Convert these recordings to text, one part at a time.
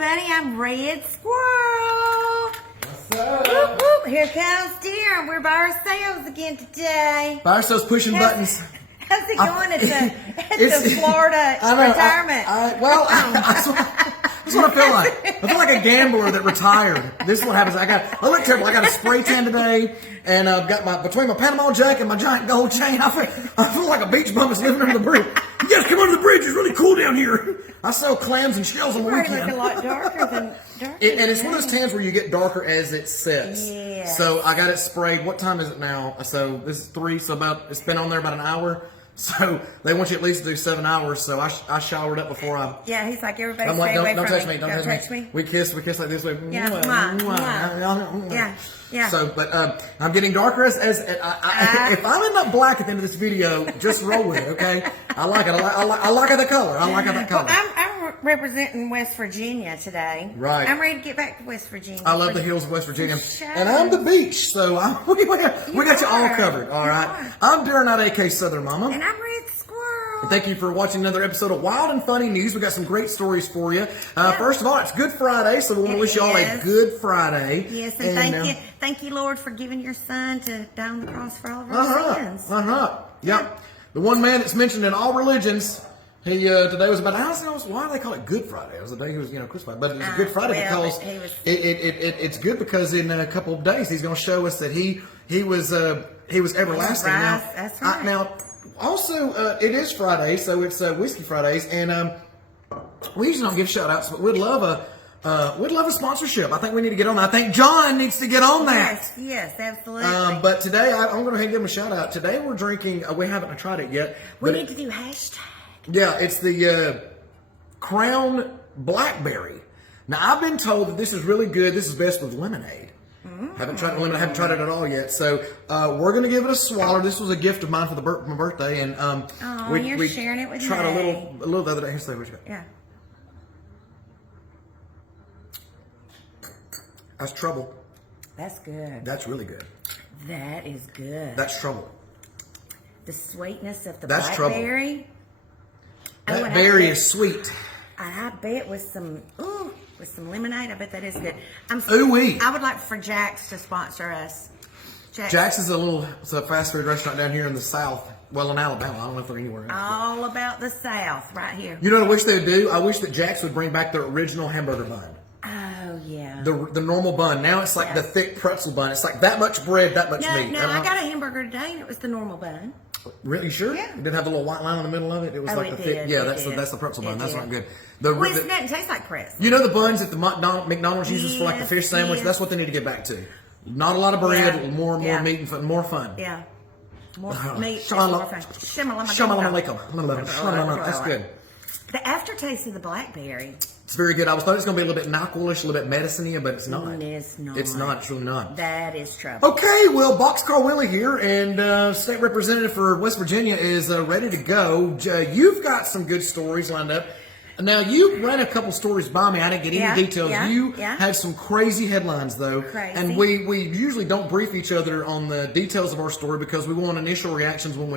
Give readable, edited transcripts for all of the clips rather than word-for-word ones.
everybody. I'm Red Squirrel. What's up? Whoop, whoop. Here comes Darren. We're by ourselves again today. By ourselves pushing buttons. How's it going at the Florida retirement? That's what I feel like. I feel like a gambler that retired. This is what happens. I look terrible. I got a spray tan today, and I've got between my Panama jacket and my giant gold chain. I feel like a beach bum is living under the bridge. You guys come under the bridge. It's really cool down here. I sell clams and shells on the weekend. You're looking a lot darker than and it's one of those tans where you get darker as it sets. Yes. So I got it sprayed. What time is it now? So this is 3. So it's been on there about an hour. So they want you at least to do 7 hours. So I showered up before I. Yeah, he's like, everybody. I'm like, stay away don't from touch me, don't touch me. We kiss like this way. Yeah, yeah. So, but I'm getting darker as if I end up black at the end of this video, just roll with it, okay? I like it. I like that color. I like that color. Well, I'm representing West Virginia today. Right. I'm ready to get back to West Virginia. I love the hills of West Virginia, and I'm the beach, so we got you all covered. All right. I'm Darren Knight, aka Southern Mama. And I'm Red Squirrel. Thank you for watching another episode of Wild and Funny News. We got some great stories for you. First of all, it's Good Friday, so we want to wish you all a Good Friday. Yes, and thank you, Lord, for giving your Son to die on the cross for all of our sins. Yep. The one man that's mentioned in all religions. He today was about. I don't know why they call it Good Friday. It was the day he was crucified, but it was Good Friday because it's good because in a couple of days he's going to show us that he was everlasting. That's right. Now, also it is Friday, so it's Whiskey Fridays, and we usually don't give shout outs, but we'd love a sponsorship. I think we need to get on that. I think John needs to get on that. Yes, absolutely. But today I'm going to give him a shout out. Today we're drinking. We haven't tried it yet. We need to do hashtag. Yeah, it's the Crown Blackberry. Now, I've been told that this is really good. This is best with lemonade. Haven't tried lemonade. Haven't tried it at all yet. So we're going to give it a swallow. This was a gift of mine for my birthday, and you're sharing it with me. Tried a little the other day. Here's what you got. Yeah. That's trouble. That's good. That's really good. That is good. That's trouble. The sweetness of the That's blackberry. Trouble. That berry is sweet. I bet with some lemonade, I bet that is good. Ooh-wee. I would like for Jack's to sponsor us. Jack's is a fast food restaurant down here in the South. Well, in Alabama. I don't know if they're anywhere else. All about the South, right here. You know what I wish they would do? I wish that Jack's would bring back their original hamburger bun. Oh, yeah. The normal bun. Now it's like the thick pretzel bun. It's like that much bread, that much meat. No, I got a hamburger today and it was the normal bun. Really? Sure? Yeah. It didn't have the little white line in the middle of it? It was like the thick. Yeah, that's the pretzel bun. That's not good. It doesn't taste like pretzel. You know the buns that the McDonald's uses for like the fish sandwich? That's what they need to get back to. Not a lot of bread, more meat and more fun. Yeah. More meat. Shalom alaikum. That's good. The aftertaste of the blackberry. It's very good. I thought it was going to be a little bit NyQuil-ish, a little bit medicine-y, but it's not. It's not. It's not. It's really not. That is trouble. Okay, well, Boxcar Willie here, and State Representative for West Virginia is ready to go. You've got some good stories lined up. Now, you ran a couple stories by me. I didn't get any details. You had some crazy headlines, though. Crazy. And we usually don't brief each other on the details of our story because we want initial reactions when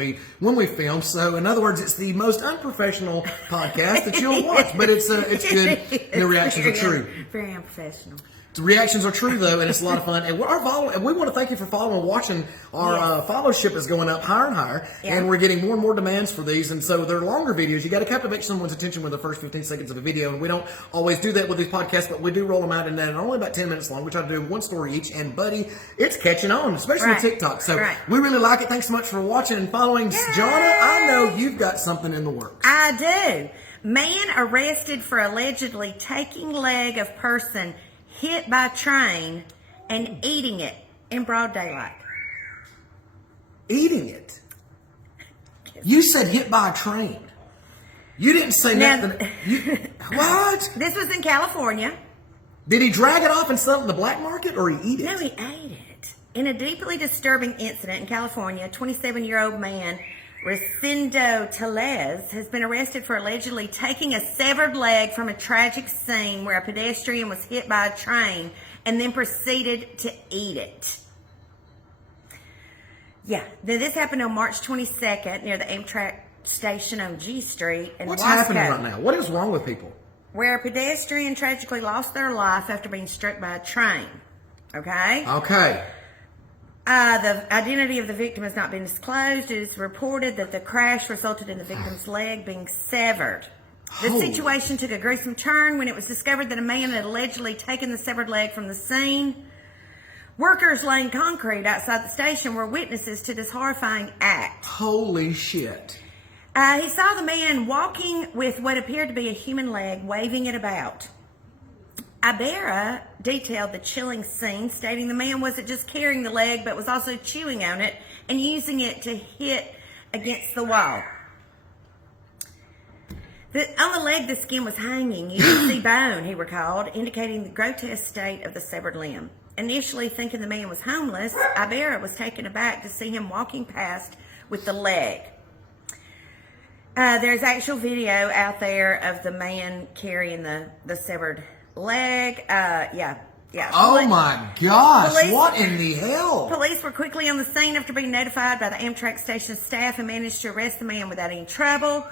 we film. So, in other words, it's the most unprofessional podcast that you'll watch. But it's good. The reactions are true. Very unprofessional. The reactions are true, though, and it's a lot of fun. And we want to thank you for following and watching. Our followership is going up higher and higher, and we're getting more and more demands for these. And so they're longer videos. You got to captivate someone's attention with the first 15 seconds of a video, and we don't always do that with these podcasts, but we do roll them out, and they're only about 10 minutes long. We try to do one story each, and buddy, it's catching on, especially with TikTok. So we really like it. Thanks so much for watching and following. Jonna, I know you've got something in the works. I do. Man arrested for allegedly taking leg of person hit by train and eating it in broad daylight. Eating it? You said hit by a train. You didn't say nothing. What? This was in California. Did he drag it off and sell it in the black market, or he eat it? No, he ate it. In a deeply disturbing incident in California, a 27-year-old man, Recindo Tellez, has been arrested for allegedly taking a severed leg from a tragic scene where a pedestrian was hit by a train and then proceeded to eat it. Yeah, this happened on March 22nd near the Amtrak station on G Street in What's Wasco. happening right now? What is wrong with people? where a pedestrian tragically lost their life after being struck by a train. Okay? Okay. The identity of the victim has not been disclosed. It is reported that the crash resulted in the victim's leg being severed. The situation took a gruesome turn when it was discovered that a man had allegedly taken the severed leg from the scene. Workers laying concrete outside the station were witnesses to this horrifying act. Holy shit. He saw the man walking with what appeared to be a human leg, waving it about. Ibarra detailed the chilling scene, stating the man wasn't just carrying the leg, but was also chewing on it and using it to hit against the wall. On the leg, the skin was hanging. You could see bone, he recalled, indicating the grotesque state of the severed limb. Initially thinking the man was homeless, Ibarra was taken aback to see him walking past with the leg. There's actual video out there of the man carrying the severed leg. Yeah. Oh my gosh, what in the hell? Police were quickly on the scene after being notified by the Amtrak station staff and managed to arrest the man without any trouble.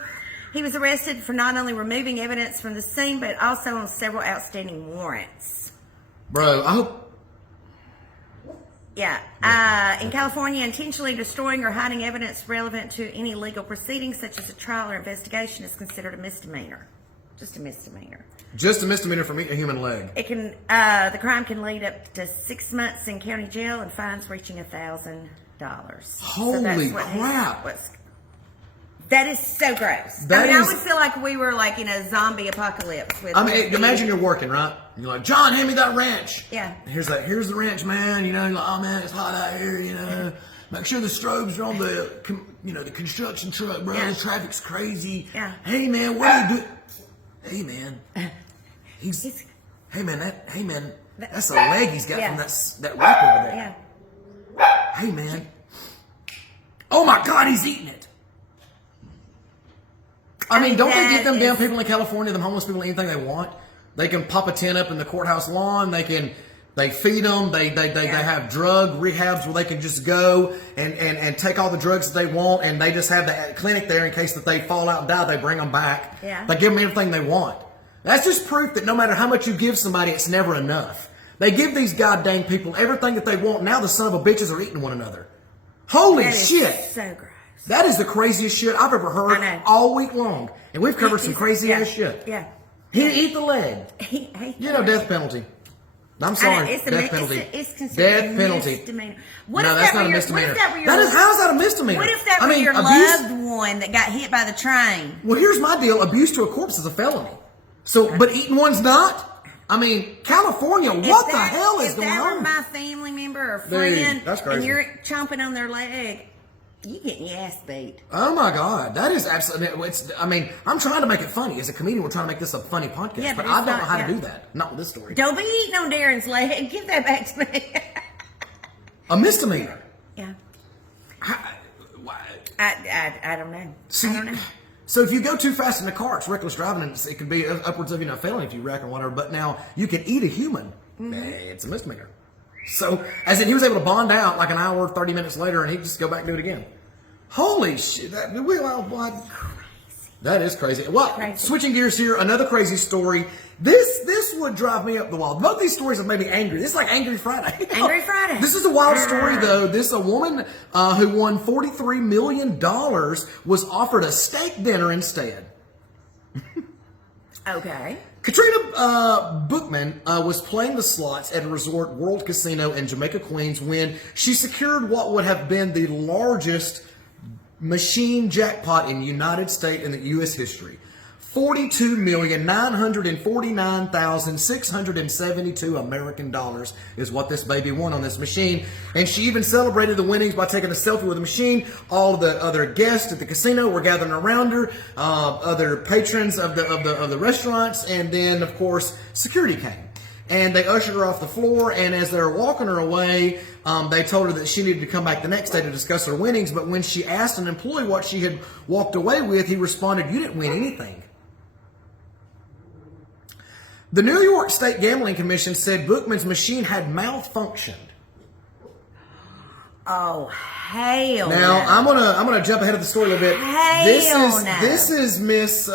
He was arrested for not only removing evidence from the scene, but also on several outstanding warrants. Bro, I hope... Yeah. In California, intentionally destroying or hiding evidence relevant to any legal proceedings, such as a trial or investigation, is considered a misdemeanor. Just a misdemeanor. Just a misdemeanor for eating a human leg. It can. The crime can lead up to 6 months in county jail and fines reaching $1,000. Holy crap! That is so gross. I would feel like we were like in a zombie apocalypse. Imagine you're working, right? And you're like, John, hand me that wrench. Yeah. Here's the wrench, man. You know, you're like, oh man, it's hot out here. You know, make sure the strobes are on the construction truck, bro. Yeah. The traffic's crazy. Yeah. Hey man, what are you doing? Hey man, that's a leg he's got from that rope over there. Yeah. Hey man. Oh my God, he's eating it. I mean, don't they get them damn people in California, them homeless people, anything they want? They can pop a tent up in the courthouse lawn. They feed them. They have drug rehabs where they can just go and take all the drugs that they want, and they just have the clinic there in case that they fall out and die. They bring them back. Yeah. They give them everything they want. That's just proof that no matter how much you give somebody, it's never enough. They give these goddamn people everything that they want. Now the son of a bitches are eating one another. Holy shit! So gross. That is the craziest shit I've ever heard all week long. And we've covered some crazy ass shit. Yeah. He'd eat the leg. Death penalty. I'm sorry. Death penalty. It's considered death penalty. Misdemeanor. No, that's not a misdemeanor. How's that a misdemeanor? What if that were your loved one that got hit by the train? Well, here's my deal. Abuse to a corpse is a felony. So, but eating one's not? I mean, California, what the hell is going on? If that were my family member or friend, that's crazy. and you're chomping on their leg, you getting your ass beat. Oh my God, that is absolutely. I'm trying to make it funny. As a comedian, we're trying to make this a funny podcast, but I don't know how to do that. Not with this story. Don't be eating on Darren's leg. Give that back to me. A misdemeanor. Yeah. Why? I don't know. See, I don't know. So if you go too fast in the car, it's reckless driving, and it could be upwards of a felony if you wreck or whatever. But now you can eat a human. It's a misdemeanor. So, as in, he was able to bond out like an hour, 30 minutes later, and he'd just go back and do it again. Holy shit! That is crazy. Well, switching gears here, another crazy story. This would drive me up the wall. Both these stories have made me angry. This is like Angry Friday. Angry Friday. This is a wild story, though. A woman who won $43 million was offered a steak dinner instead. Okay. Katrina Bookman was playing the slots at a resort World Casino in Jamaica, Queens, when she secured what would have been the largest machine jackpot in United States in the U.S. history. $42,949,672 American dollars is what this baby won on this machine. And she even celebrated the winnings by taking a selfie with the machine. All of the other guests at the casino were gathering around her, other patrons of the restaurants, and then, of course, security came. And they ushered her off the floor, and as they were walking her away, they told her that she needed to come back the next day to discuss her winnings. But when she asked an employee what she had walked away with, he responded, "You didn't win anything." The New York State Gambling Commission said Bookman's machine had malfunctioned. Oh, hell Now, no. I'm gonna jump ahead of the story a little bit. This is Miss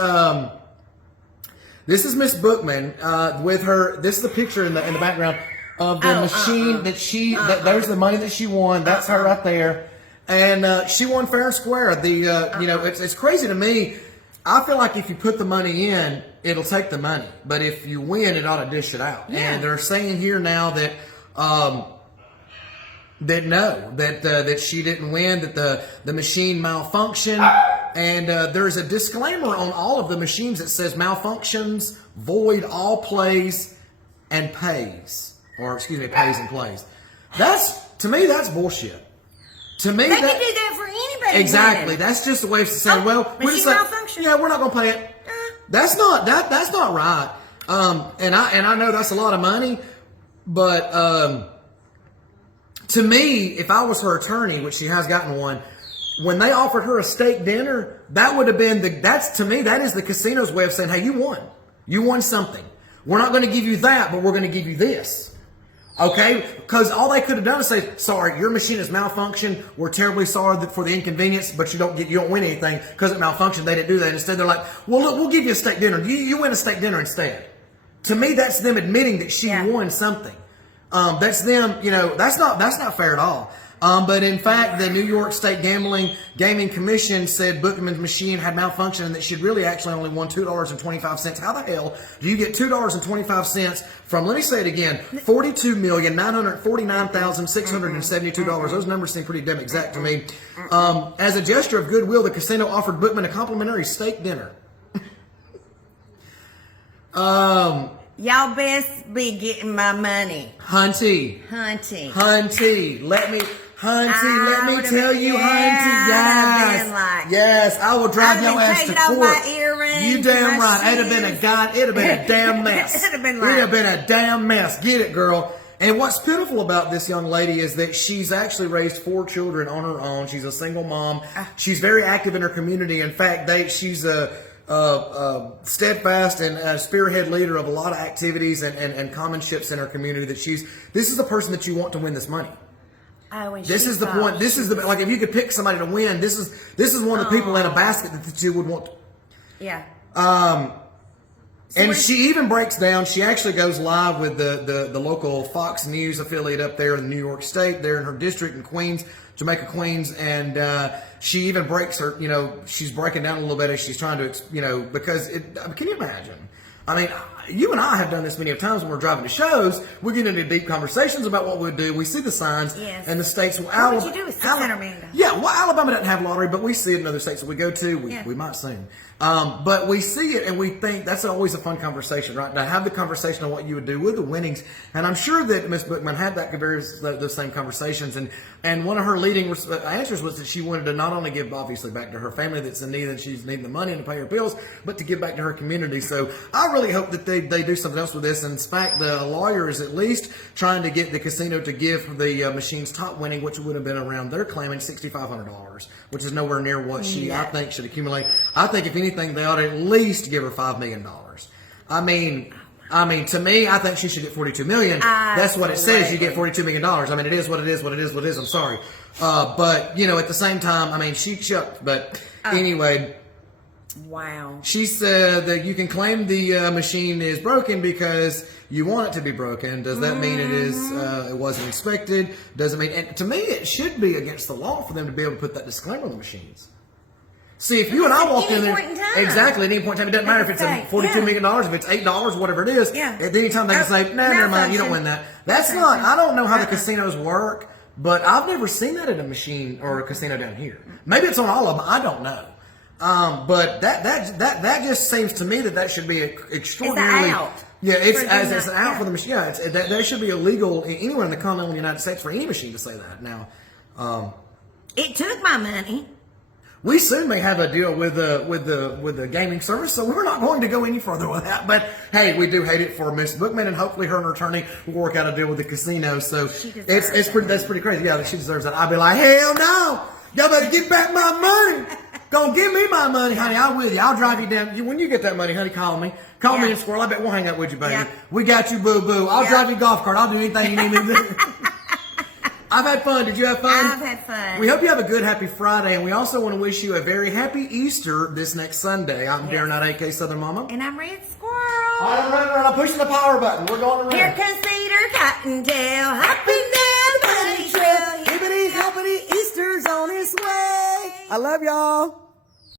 This is Miss Bookman with her. This is a picture in the background of the machine that she. There's the money that she won. That's her right there, and she won fair and square. The you know, it's crazy to me. I feel like if you put the money in, it'll take the money, but if you win, it ought to dish it out. Yeah. And they're saying here now that that she didn't win, that the machine malfunctioned, and there's a disclaimer on all of the machines that says malfunctions, void all plays, and pays, or excuse me, pays and plays. To me, that's bullshit. To me, they can do that for anybody. Exactly. Winning. That's just a way of saying, well, we're just like, yeah, we're not going to pay it. That's not right. And I know that's a lot of money, but to me, if I was her attorney, which she has gotten one, when they offered her a steak dinner, that would have been to me, that is the casino's way of saying, hey, you won. You won something. We're not going to give you that, but we're going to give you this. Okay? Because all they could have done is say, sorry, your machine has malfunctioned. We're terribly sorry for the inconvenience, but you don't win anything because it malfunctioned. They didn't do that. Instead, they're like, well, look, we'll give you a steak dinner. You win a steak dinner instead. To me, that's them admitting that she won something. That's them, that's not fair at all. But in fact, the New York State Gaming Commission said Bookman's machine had malfunctioned and that she'd really actually only won $2.25. How the hell do you get $2.25 from, let me say it again, $42,949,672? Those numbers seem pretty damn exact to me. As a gesture of goodwill, the casino offered Bookman a complimentary steak dinner. Y'all best be getting my money. Hunty, let me tell you, Hunty, yes, I will drive your ass to court. My earrings, you damn right. It'd have been a damn mess. It'd have been a damn mess. Get it, girl. And what's pitiful about this young lady is that she's actually raised 4 children on her own. She's a single mom. She's very active in her community. In fact, she's a steadfast and a spearhead leader of a lot of activities and commonships in our community. This is the person that you want to win this money. This is the point. This is like, if you could pick somebody to win, this is one of the people in a basket that you would want. Yeah. And she even breaks down. She actually goes live with the local Fox News affiliate up there in New York State, there in her district in Queens, Jamaica, Queens, and she even breaks her. She's breaking down a little bit as she's trying to, because can you imagine? I mean, you and I have done this many times when we're driving to shows. We get into deep conversations about what we'd do. We see the signs and the states. What would you do with $600 million? Yeah, well, Alabama doesn't have lottery, but we see it in other states that we go to. We might soon. But we see it and we think that's always a fun conversation, right? To have the conversation on what you would do with the winnings. And I'm sure that Miss Bookman had those same conversations. And one of her leading answers was that she wanted to not only give obviously back to her family that's in need and she's needing the money to pay her bills, but to give back to her community. So I really hope that they do something else with this. And in fact, the lawyer is at least trying to get the casino to give the machine's top winning, which would have been around, they're claiming $6,500, which is nowhere near what she, I think, should accumulate. I think if anything, they ought to at least give her $5 million. I mean, to me, I think she should get $42 million. That's what it says. You get $42 million. I mean, it is what it is. I'm sorry. But, at the same time, I mean, she chucked. But anyway. Wow. She said that you can claim the machine is broken because you want it to be broken. Does that mean it wasn't inspected? Does it mean, and to me, it should be against the law for them to be able to put that disclaimer on the machines. See, if you and I walked in there, exactly, at any point in time, it doesn't matter if it's $42 million, if it's $8, whatever it is, at any time they can say, nah, never mind, you don't win that. That's not, I don't know how the casinos work, but I've never seen that at a machine or a casino down here. Maybe it's on all of them, I don't know. But that just seems to me that should be extraordinarily. It's out. Yeah, it's an out for the machine. Yeah, that should be illegal anywhere in the continental United States for any machine to say that. Now, it took my money. We soon may have a deal with the gaming service, so we're not going to go any further with that. But hey, we do hate it for Miss Bookman, and hopefully her and her attorney will work out a deal with the casino. So that's pretty crazy. Yeah, she deserves that. I'd be like, hell no, y'all better get back my money. Go give me my money, honey. I'm with you. I'll drive you down. When you get that money, honey, call me. Call me and Squirrel. I bet we'll hang out with you, baby. Yeah. We got you, boo-boo. I'll drive you a golf cart. I'll do anything you need me to do. I've had fun. Did you have fun? I've had fun. We hope you have a good, happy Friday, and we also want to wish you a very happy Easter this next Sunday. I'm Darren Knight, a.k.a. Southern Mama. And I'm Red Squirrel. I'm running around. I'm pushing the power button. We're going to Here run. comes Peter Cottontail, hopping down the bunny trail. Hippity hoppity, Easter's on its way. I love y'all.